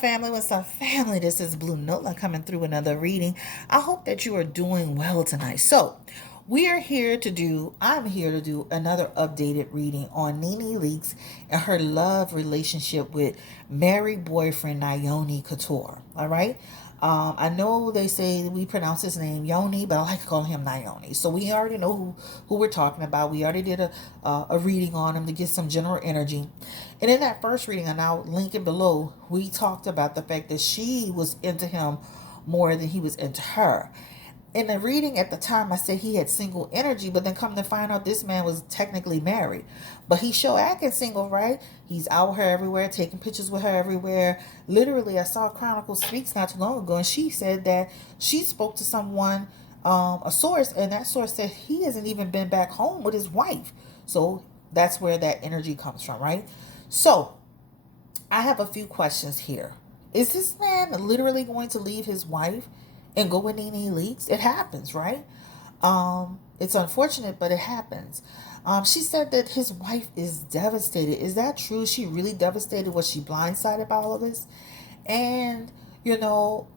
family? What's up, family? This is Blue Nola coming through another reading. I hope that you are doing well tonight. So, I'm here to do another updated reading on Nene Leakes and her love relationship with married boyfriend Naomi Couture. All right. I know they say we pronounce his name Yoni, but I like to call him Naomi. So we already know who we're talking about. We already did a reading on him to get some general energy. And in that first reading, and I'll link it below, we talked about the fact that she was into him more than he was into her. In the reading at the time, I said he had single energy, but then come to find out this man was technically married. But he sure acting single, right? He's out with her everywhere, taking pictures with her everywhere. Literally, I saw Chronicle Speaks not too long ago, and she said that she spoke to someone, a source, and that source said he hasn't even been back home with his wife. So that's where that energy comes from, right? So I have a few questions here. Is this man literally going to leave his wife and go with Nene Leakes? It happens, right? It's unfortunate, but it happens. She said that his wife is devastated. Is that true? Is she really devastated? Was she blindsided by all of this? And,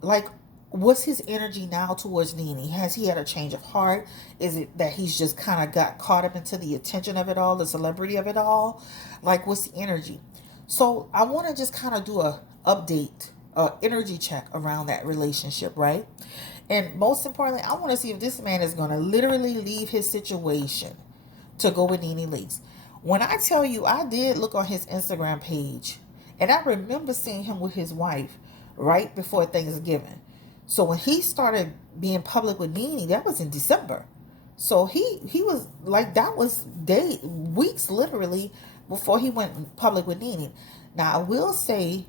like, what's his energy now towards Nene? Has he had a change of heart? Is it that he's just kind of got caught up into the attention of it all, the celebrity of it all? Like, what's the energy? So I want to just kind of do a update, energy check around that relationship, right? And most importantly, I want to see if this man is going to literally leave his situation to go with Nene Leakes. When I tell you, I did look on his Instagram page, and I remember seeing him with his wife right before Thanksgiving. So when he started being public with Nene, that was in December. So he was like, that was weeks literally before he went public with Nene. Now I will say,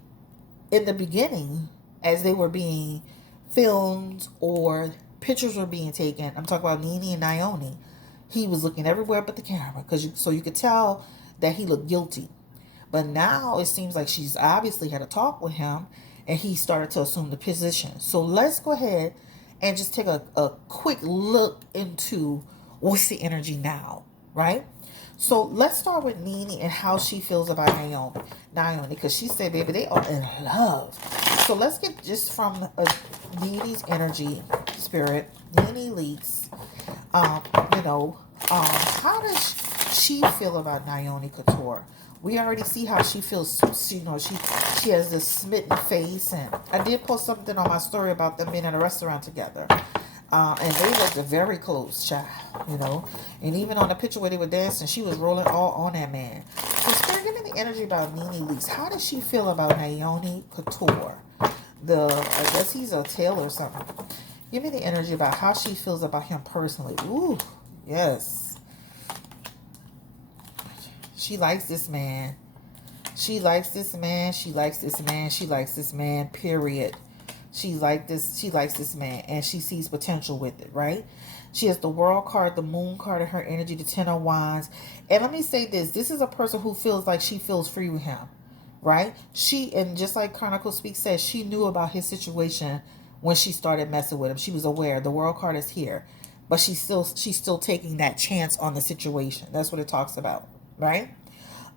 in the beginning, as they were being filmed or pictures were being taken, I'm talking about Nene and Naomi, he was looking everywhere but the camera, so you could tell that he looked guilty. But now it seems like she's obviously had a talk with him, and he started to assume the position. So let's go ahead and just take a quick look into what's the energy now, right? So let's start with Nene and how she feels about Naomi, because she said, baby, they are in love. So let's get just from Nene's energy, spirit, Nene Leakes. How does she feel about Naomi Couture? We already see how she feels. She has this smitten face, and I did post something on my story about them being in a restaurant together. And they looked very close, child, And even on the picture where they were dancing, she was rolling all on that man. So, Spirit, give me the energy about Nene Leakes. How does she feel about Naomi Couture? I guess he's a tailor or something. Give me the energy about how she feels about him personally. Ooh, yes. She likes this man. She likes this man. She likes this man. She likes this man, period. She likes this man, and she sees potential with it, right? She has the World card, the Moon card in her energy, the Ten of Wands. And let me say this is a person who feels like she feels free with him, right? And just like Chronicle Speak says, she knew about his situation when she started messing with him. She was aware. The World card is here, but she's still taking that chance on the situation. That's what it talks about, right?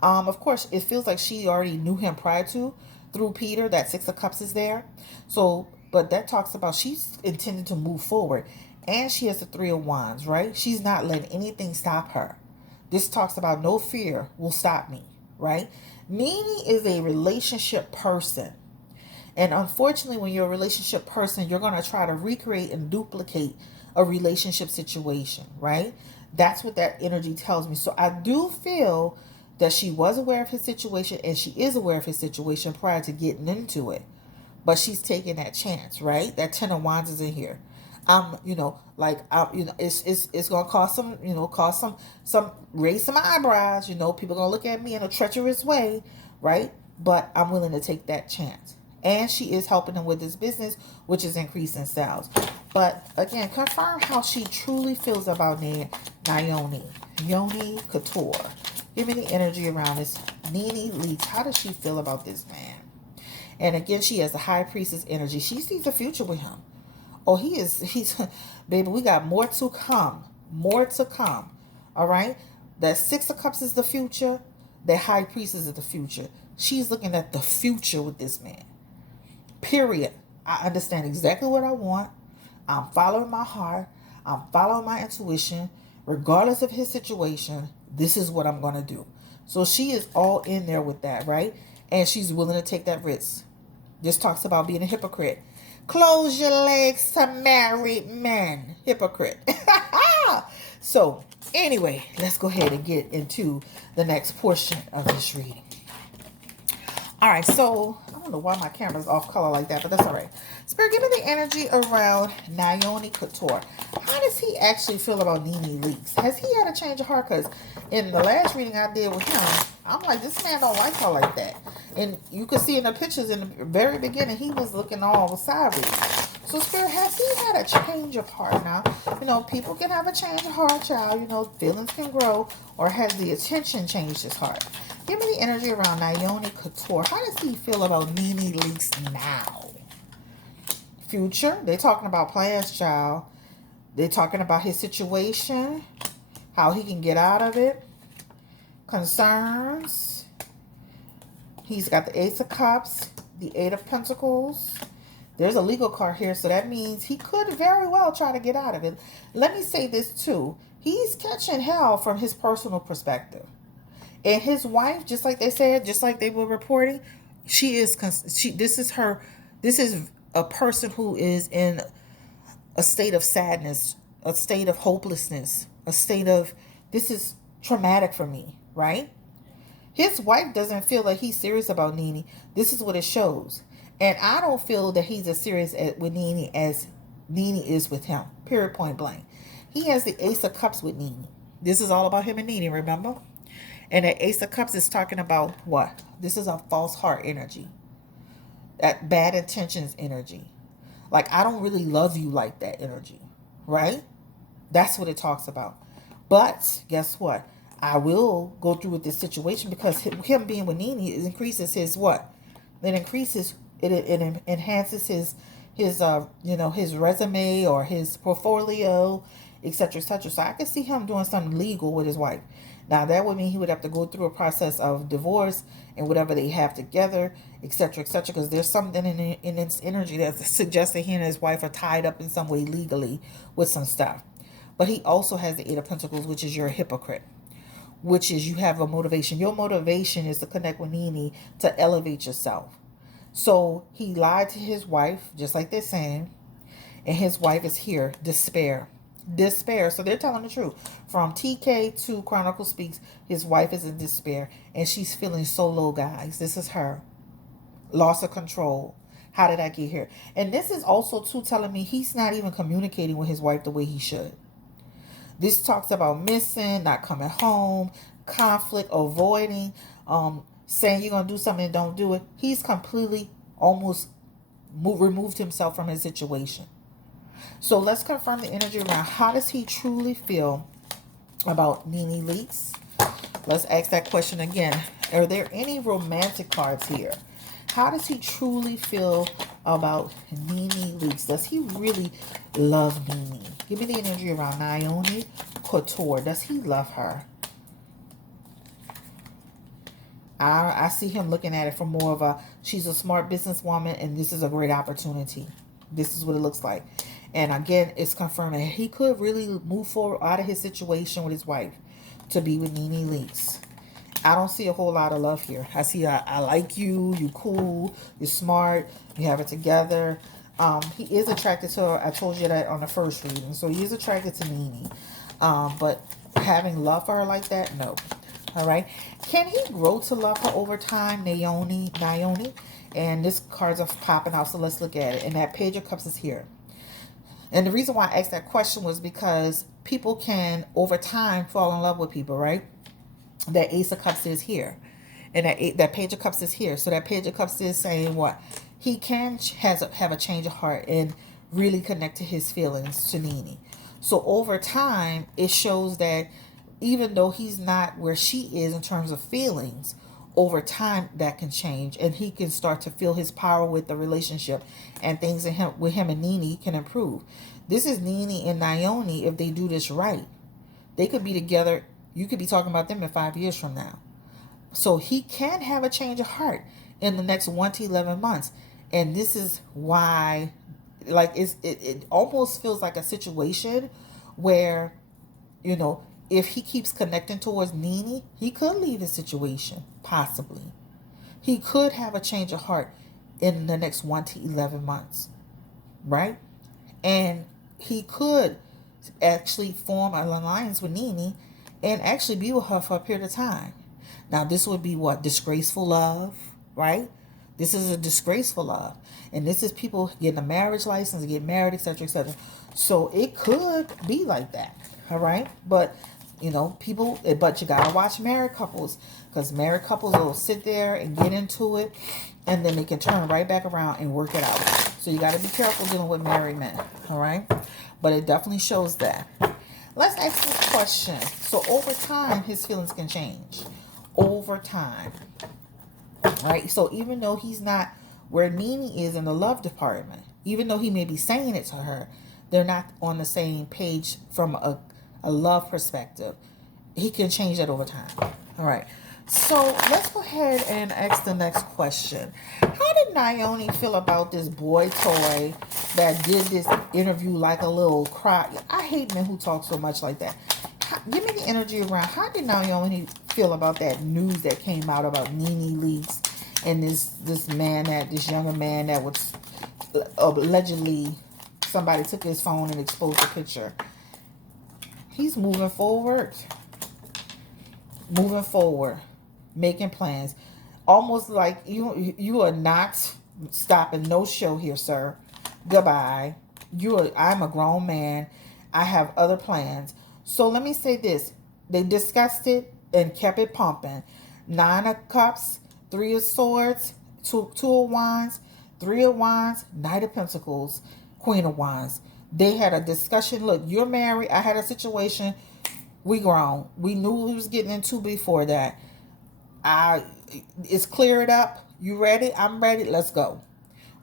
Of course, it feels like she already knew him prior to, through Peter. That Six of Cups is there. So, but that talks about she's intending to move forward. And she has the Three of Wands, right? She's not letting anything stop her. This talks about no fear will stop me, right? Nene is a relationship person. And unfortunately, when you're a relationship person, you're going to try to recreate and duplicate a relationship situation, right? That's what that energy tells me. So I do feel that she was aware of his situation, and she is aware of his situation prior to getting into it. But she's taking that chance, right? That Ten of Wands is in here. It's gonna cause some raise some eyebrows. People gonna look at me in a treacherous way, right? But I'm willing to take that chance. And she is helping him with his business, which is increasing sales. But again, confirm how she truly feels about Naomi Couture. Give me the energy around this Nene Leakes. How does she feel about this man? And again, she has the High Priestess energy. She sees the future with him. Oh, he's, baby, we got more to come. More to come. All right? That Six of Cups is the future. The High Priestess is the future. She's looking at the future with this man. Period. I understand exactly what I want. I'm following my heart. I'm following my intuition. Regardless of his situation, this is what I'm going to do. So she is all in there with that, right? And she's willing to take that risk. This talks about being a hypocrite. Close your legs to married men. Hypocrite. So, anyway, let's go ahead and get into the next portion of this reading. All right, so I don't know why my camera's off color like that, but that's all right. Spirit, give me the energy around Nene Couture. How does he actually feel about Nene Leakes? Has he had a change of heart? Because in the last reading I did with him, I'm like, this man don't like her like that. And you could see in the pictures in the very beginning, he was looking all sideways. So, Spirit, has he had a change of heart now? You know, people can have a change of heart, child. You know, feelings can grow. Or has the attention changed his heart? Give me the energy around Nene Couture. How does he feel about Nene Leakes now? Future. They're talking about plans, child. They're talking about his situation. How he can get out of it. Concerns. He's got the Ace of Cups. The Eight of Pentacles. There's a legal card here. So that means he could very well try to get out of it. Let me say this too. He's catching hell from his personal perspective. And his wife, just like they said, just like they were reporting, this is a person who is in a state of sadness, a state of hopelessness, a state of, this is traumatic for me, right? His wife doesn't feel like he's serious about Nene. This is what it shows. And I don't feel that he's as serious with Nene as Nene is with him. Period, point blank. He has the Ace of Cups with Nene. This is all about him and Nene, remember? And the Ace of Cups is talking about what? This is a false heart energy. That bad intentions energy. Like, I don't really love you like that energy. Right? That's what it talks about. But guess what? I will go through with this situation because him being with Nene, it increases his what? It enhances his his resume or his portfolio, etc., etc. So I could see him doing something legal with his wife. Now that would mean he would have to go through a process of divorce and whatever they have together, etc., etc. Because there's something in this energy that suggests that he and his wife are tied up in some way legally with some stuff. But he also has the Eight of Pentacles, which is you're a hypocrite, which is you have a motivation. Your motivation is to connect with Nene to elevate yourself. So he lied to his wife, just like they're saying, and his wife is here, despair. So they're telling the truth. From TK to Chronicle Speaks, his wife is in despair and she's feeling so low, guys. This is her. Loss of control. How did I get here? And this is also too telling me he's not even communicating with his wife the way he should. This talks about missing, not coming home, conflict, avoiding, saying you're going to do something and don't do it. He's completely almost removed himself from his situation. So let's confirm the energy around. How does he truly feel about Nene Leakes? Let's ask that question again. Are there any romantic cards here? How does he truly feel about Nene Leakes? Does he really love Nene? Give me the energy around Nene Couture. Does he love her? I see him looking at it from more of a, she's a smart businesswoman and this is a great opportunity. This is what it looks like. And again, it's confirming he could really move forward out of his situation with his wife to be with Nene Leakes. I don't see a whole lot of love here. I see I like you, you cool, you're smart, you have it together. He is attracted to her. I told you that on the first reading. So he is attracted to Nene. But having love for her like that, no. All right. Can he grow to love her over time, Nene? And this card's are popping out, so let's look at it. And that Page of Cups is here. And the reason why I asked that question was because people can, over time, fall in love with people, right? That Ace of Cups is here. And that Page of Cups is here. So that Page of Cups is saying what? He can have a change of heart and really connect to his feelings to Nene. So over time, it shows that even though he's not where she is in terms of feelings, over time that can change and he can start to feel his power with the relationship and things with him and Nene can improve. This is Nene and Nene if they do this right. They could be together. You could be talking about them in 5 years from now. So he can have a change of heart in the next 1 to 11 months. And this is why, like, it almost feels like a situation where, you know, if he keeps connecting towards Nene, he could leave his situation, possibly. He could have a change of heart in the next 1 to 11 months, right? And he could actually form an alliance with Nene and actually be with her for a period of time. Now, this would be what? Disgraceful love, right? This is a disgraceful love. And this is people getting a marriage license, get married, etc., etc. So it could be like that, all right? But, you know, people, but you got to watch married couples, because married couples will sit there and get into it, and then they can turn right back around and work it out. So you got to be careful dealing with married men, all right? But it definitely shows that. Let's ask this question. So over time, his feelings can change. Over time, right? So even though he's not where Nene is in the love department, even though he may be saying it to her, they're not on the same page from a love perspective. He can change that over time. All right. So let's go ahead and ask the next question. How did Naomi feel about this boy toy that did this interview like a little cry? I hate men who talk so much like that. Give me the energy around. How did Naomi feel about that news that came out about Nene Leakes and this younger man that was allegedly somebody took his phone and exposed the picture? He's moving forward, making plans. Almost like you are not stopping no show here, sir. Goodbye. I'm a grown man. I have other plans. So let me say this. They discussed it and kept it pumping. 9 of Cups, 3 of Swords, 2 of Wands, 3 of Wands, Knight of Pentacles, Queen of Wands. They had a discussion. Look, you're married. I had a situation. We grown. We knew we was getting into before that. It's cleared up. You ready? I'm ready. Let's go.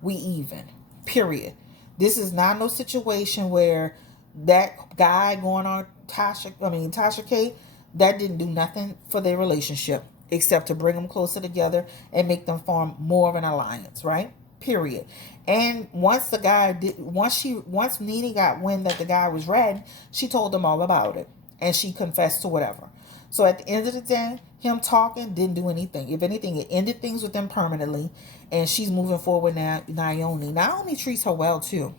We even. Period. This is not no situation where that guy going on Tasha K, that didn't do nothing for their relationship except to bring them closer together and make them form more of an alliance, right? Period. And once Nene got wind that the guy was red, she told them all about it and she confessed to whatever. So at the end of the day, him talking didn't do anything. If anything, it ended things with them permanently, and she's moving forward now. Naomi. Naomi treats her well too.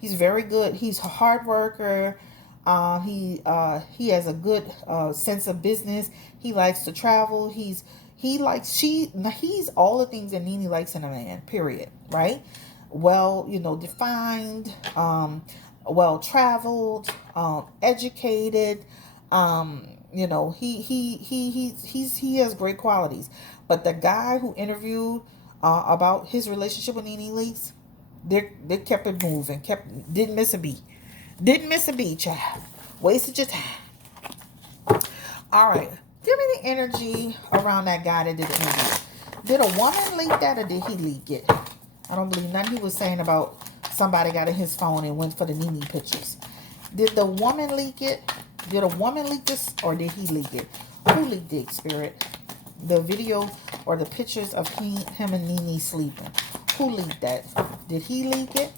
He's very good. He's a hard worker. He has a good sense of business. He likes to travel. He's all the things that Nene likes in a man. Period. Right? Well, defined, well traveled, educated. He has great qualities. But the guy who interviewed about his relationship with Nene Leakes, they kept it moving. Didn't miss a beat. Didn't miss a beat, child. Wasted your time. All right. Give me the energy around that guy that did the interview. Did a woman leak that or did he leak it? I don't believe nothing he was saying about somebody got in his phone and went for the Nene pictures. Did the woman leak it? Did a woman leak this or did he leak it? Who leaked it, Spirit? The video or the pictures of him and Nene sleeping. Who leaked that? Did he leak it?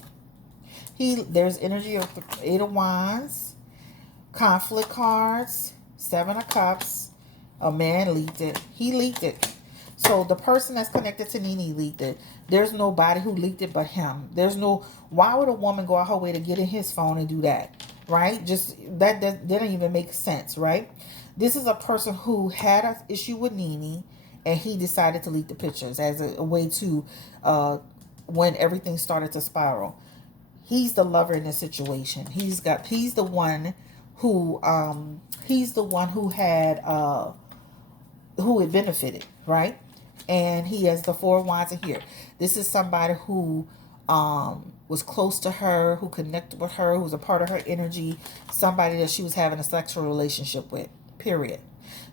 There's energy of 8 of Wands, conflict cards, 7 of Cups. A man leaked it. He leaked it. So the person that's connected to Nene leaked it. There's nobody who leaked it but him. Why would a woman go out her way to get in his phone and do that? Right? Just that didn't even make sense, right? This is a person who had an issue with Nene and he decided to leak the pictures as a way to when everything started to spiral. He's the lover in this situation. He's the one who had who had benefited, right? And he has the 4 of Wands in here. This is somebody who was close to her, who connected with her, who was a part of her energy, somebody that she was having a sexual relationship with, period.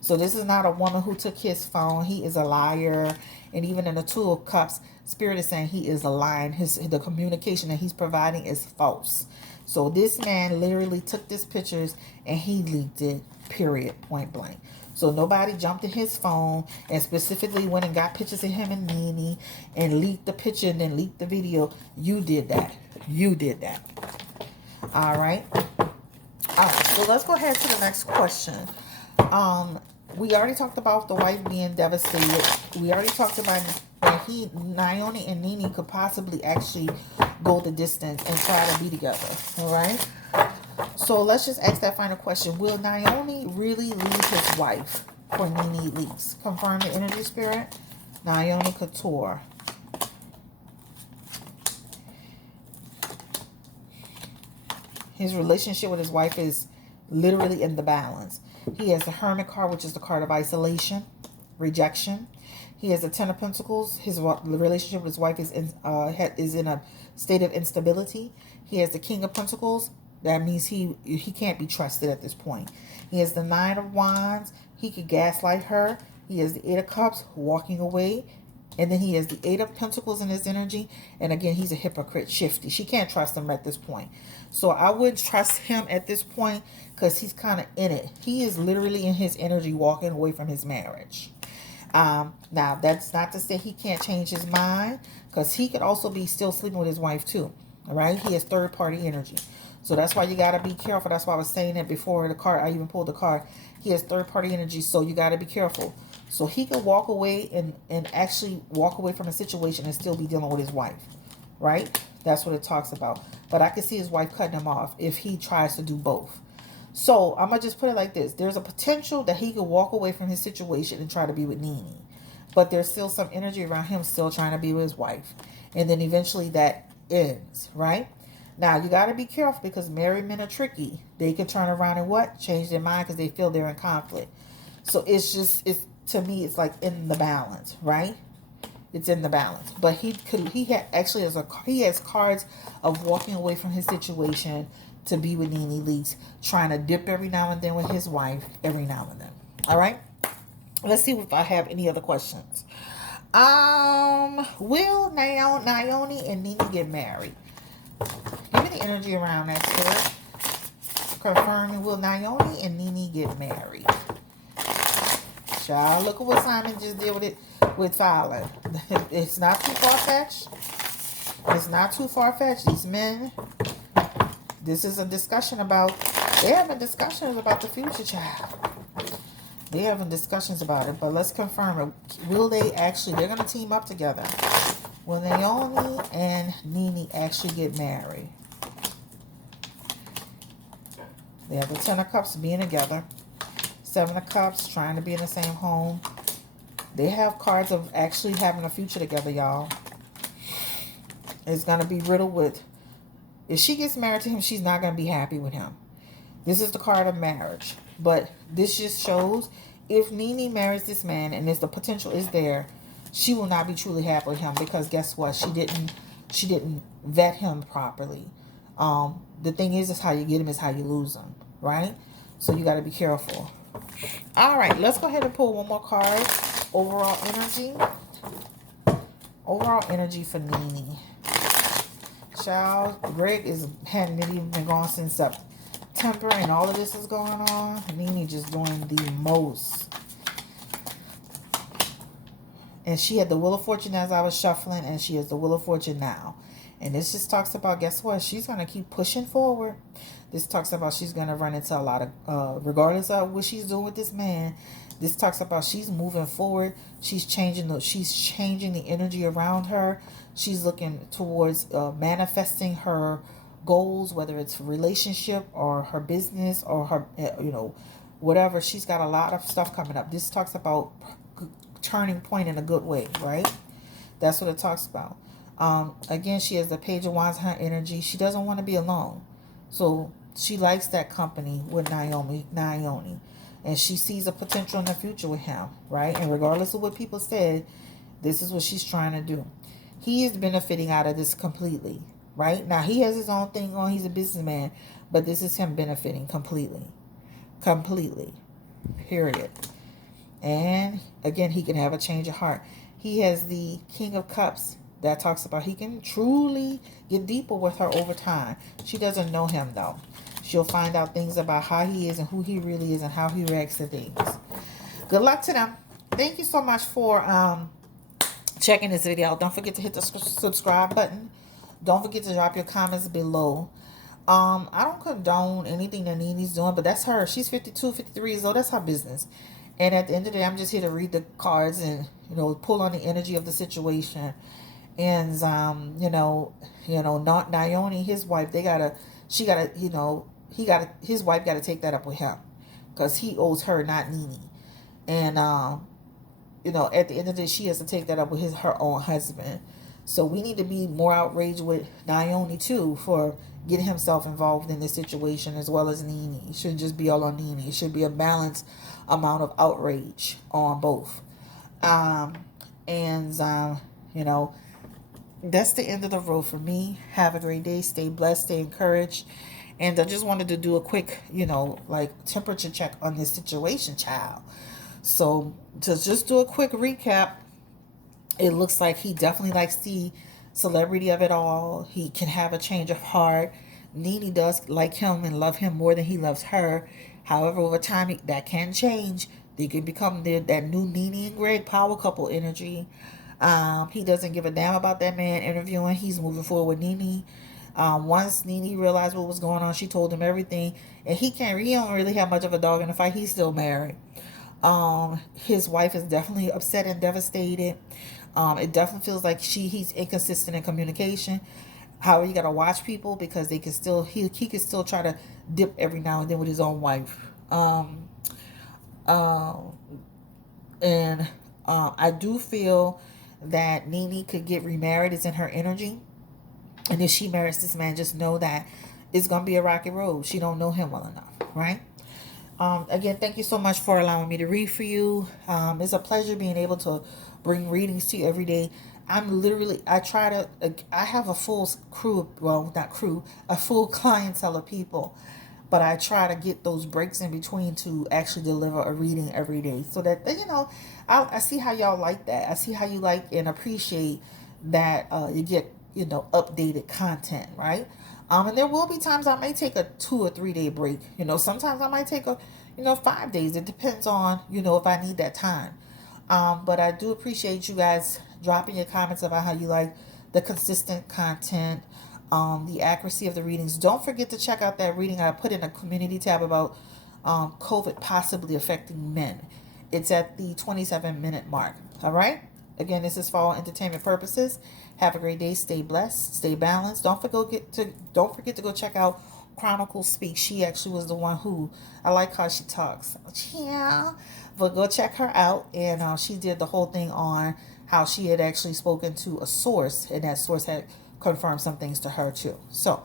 So this is not a woman who took his phone. He is a liar. And even in the 2 of Cups, Spirit is saying he is a liar. The communication that he's providing is false. So this man literally took these pictures and he leaked it, period, point blank. So nobody jumped in his phone and specifically went and got pictures of him and Nene and leaked the picture and then leaked the video. You did that. You did that. All right. All right. So let's go ahead to the next question. We already talked about the wife being devastated. We already talked about that Naomi and Nene could possibly actually go the distance and try to be together. All right. So let's just ask that final question. Will Naomi really leave his wife for Nene Leakes? Confirm the energy spirit. Naomi Couture. His relationship with his wife is literally in the balance. He has the Hermit card, which is the card of isolation, rejection. He has the Ten of Pentacles. His relationship with his wife is in a state of instability. He has the King of Pentacles. That means he can't be trusted at this point. He has the Nine of Wands. He could gaslight her. He has the Eight of Cups, walking away. And then he has the Eight of Pentacles in his energy. And again, he's a hypocrite, shifty. She can't trust him at this point. So I wouldn't trust him at this point because he's kind of in it. He is literally in his energy walking away from his marriage. Now, that's not to say he can't change his mind because he could also be still sleeping with his wife too. All right? He has third-party energy. So that's why you got to be careful. That's why I was saying that before the card. I even pulled the card. He has third-party energy, so you got to be careful. So he could walk away and actually walk away from a situation and still be dealing with his wife. Right? That's what it talks about. But I can see his wife cutting him off if he tries to do both. So I'm going to just put it like this. There's a potential that he could walk away from his situation and try to be with Nene. But there's still some energy around him still trying to be with his wife. And then eventually that ends. Right? Now, you got to be careful because married men are tricky. They can turn around and what? Change their mind because they feel they're in conflict. So to me, it's like in the balance, right? It's in the balance. But he has cards of walking away from his situation to be with Nene Leakes, trying to dip every now and then with his wife every now and then. All right? Let's see if I have any other questions. Will Naomi and Nene get married? Give me the energy around that, spirit. Confirming, will Naomi and Nene get married? Child, look at what Simon just did with Tyler. It's not too far-fetched. It's not too far-fetched. These men, this is a discussion about, they're having discussions about the future, child. They're having discussions about it, but let's confirm it. Will they actually, they're going to team up together. Will Naomi and Nene actually get married? They have the Ten of Cups being together. Seven of Cups trying to be in the same home. They have cards of actually having a future together, y'all. It's going to be riddled with, if she gets married to him, she's not going to be happy with him. This is the card of marriage. But this just shows if Nene marries this man and if the potential is there, she will not be truly happy with him because guess what? She didn't vet him properly. The thing is how you get him is how you lose him, right? So you got to be careful. All right, let's go ahead and pull one more card. Overall energy. Overall energy for Nene. Child, Greg hadn't even been gone since September and all of this is going on. Nene just doing the most. And she had the Wheel of Fortune as I was shuffling, and she has the Wheel of Fortune now. And this just talks about, guess what? She's going to keep pushing forward. This talks about she's going to run into a lot of, regardless of what she's doing with this man, this talks about she's moving forward. She's changing the energy around her. She's looking towards manifesting her goals, whether it's relationship or her business or her, whatever. She's got a lot of stuff coming up. This talks about turning point in a good way, right? That's what it talks about. Again, she has the Page of Wands in her energy. She doesn't want to be alone. So she likes that company with Naomi. And she sees a potential in the future with him, right? And regardless of what people said, this is what she's trying to do. He is benefiting out of this completely, right? Now, he has his own thing on. He's a businessman. But this is him benefiting completely. Completely. Period. And, again, he can have a change of heart. He has the King of Cups. That talks about he can truly get deeper with her over time. She doesn't know him, though. She'll find out things about how he is and who he really is and how he reacts to things. Good luck to them. Thank you so much for checking this video out. Don't forget to hit the subscribe button. Don't forget to drop your comments below. I don't condone anything that Nene's doing, but that's her. She's 52, 53 years old. That's her business. And at the end of the day, I'm just here to read the cards and, pull on the energy of the situation. And, not Naomi, his wife, his wife gotta take that up with him. Because he owes her, not Nene. And, at the end of the day, she has to take that up with her own husband. So we need to be more outraged with Naomi too for getting himself involved in this situation, as well as Nene. It shouldn't just be all on Nene. It should be a balanced amount of outrage on both. That's the end of the road for me. Have a great day. Stay blessed. Stay encouraged. And I just wanted to do a quick, temperature check on this situation, child. So to just do a quick recap, it looks like he definitely likes the celebrity of it all. He can have a change of heart. Nene does like him and love him more than he loves her. However, over time, that can change. They can become that new Nene and Greg power couple energy. He doesn't give a damn about that man interviewing. He's moving forward with Nene. Once Nene realized what was going on, she told him everything. And he don't really have much of a dog in the fight. He's still married. His wife is definitely upset and devastated. It definitely feels like he's inconsistent in communication. However, you gotta watch people because he can still try to dip every now and then with his own wife. I do feel that Nene could get remarried. It's in her energy. And if she marries this man, just know that it's gonna be a rocky road. She don't know him well enough, right? Again, thank you so much for allowing me to read for you. It's a pleasure being able to bring readings to you every day. I have a full crew, well, not crew, a full clientele of people, but I try to get those breaks in between to actually deliver a reading every day so that, I see how y'all like that. I see how you like and appreciate that you get, updated content, right? And there will be times I may take a 2 or 3 day break. Sometimes I might take 5 days. It depends on, if I need that time. But I do appreciate you guys dropping your comments about how you like the consistent content, the accuracy of the readings. Don't forget to check out that reading I put in a community tab about COVID possibly affecting men. It's at the 27-minute mark. All right? Again, this is for all entertainment purposes. Have a great day. Stay blessed. Stay balanced. Don't forget to go check out Chronicle Speak. She actually was the one who, I like how she talks. Yeah. But go check her out. And she did the whole thing on how she had actually spoken to a source. And that source had confirmed some things to her too. So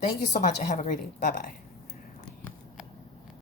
thank you so much and have a great day. Bye-bye.